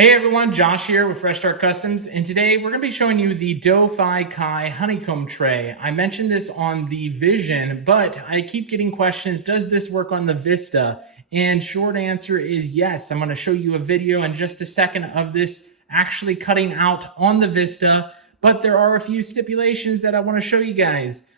Hey everyone, Josh here with Fresh Start Customs, and today we're going to be showing you the Do-Fi Kai Honeycomb Tray. I mentioned this on the Vision, but I keep getting questions, does this work on the Vista? And short answer is yes. I'm going to show you a video in just a second of this actually cutting out on the Vista, but there are a few stipulations that I want to show you guys.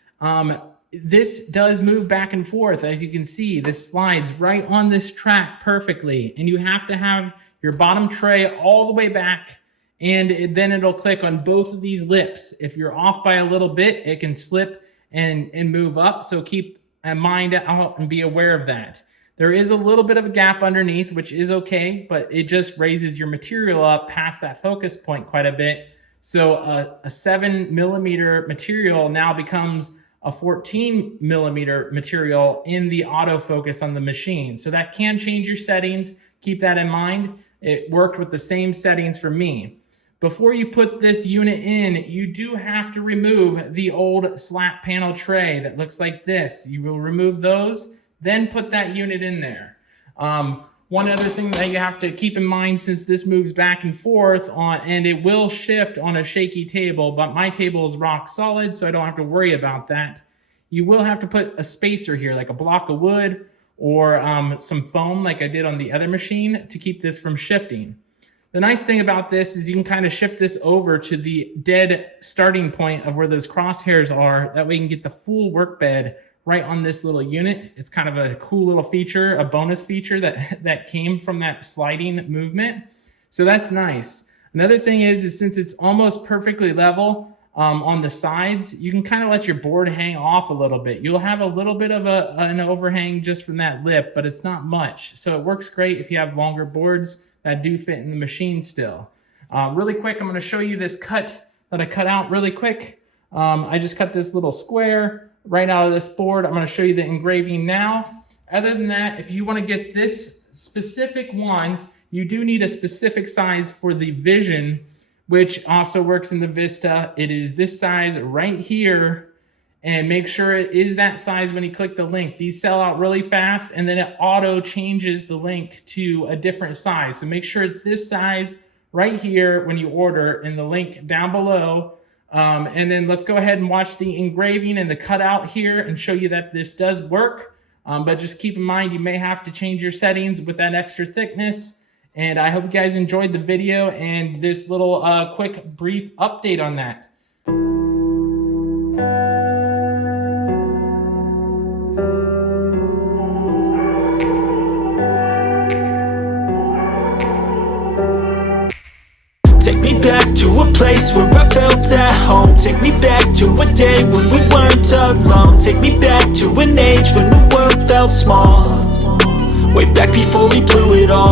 This does move back and forth. As you can see, this slides right on this track perfectly, and you have to have your bottom tray all the way back, and then it'll click on both of these lips. If you're off by a little bit, it can slip and move up, so keep in mind out and be aware of that. There is a little bit of a gap underneath, which is okay, but it just raises your material up past that focus point quite a bit. So a 7mm material now becomes a 14mm material in the autofocus on the machine. So that can change your settings. Keep that in mind. It worked with the same settings for me. Before you put this unit in, you do have to remove the old slat panel tray that looks like this. You will remove those, then put that unit in there. One other thing that you have to keep in mind, since this moves back and forth and it will shift on a shaky table, but my table is rock solid, so I don't have to worry about that. You will have to put a spacer here, like a block of wood, or some foam like I did on the other machine to keep this from shifting. The nice thing about this is you can kind of shift this over to the dead starting point of where those crosshairs are. That way you can get the full work bed right on this little unit. It's kind of a cool little feature, a bonus feature that came from that sliding movement. So that's nice. Another thing is since it's almost perfectly level, on the sides, you can kind of let your board hang off a little bit. You'll have a little bit of an overhang just from that lip, but it's not much. So it works great if you have longer boards that do fit in the machine still. Really quick, I'm going to show you this cut that I cut out really quick. I just cut this little square right out of this board. I'm going to show you the engraving now. Other than that, if you want to get this specific one, you do need a specific size for the Vision, which also works in the Vista. It is this size right here, and make sure it is that size when you click the link. These sell out really fast, and then it auto changes the link to a different size. So make sure it's this size right here when you order in the link down below. And then let's go ahead and watch the engraving and the cutout here and show you that this does work. But just keep in mind, you may have to change your settings with that extra thickness. And I hope you guys enjoyed the video and this little quick brief update on that. Take me back to a place where I felt at home. Take me back to a day when we weren't alone. Take me back to an age when the world felt small. Way back before we blew it all.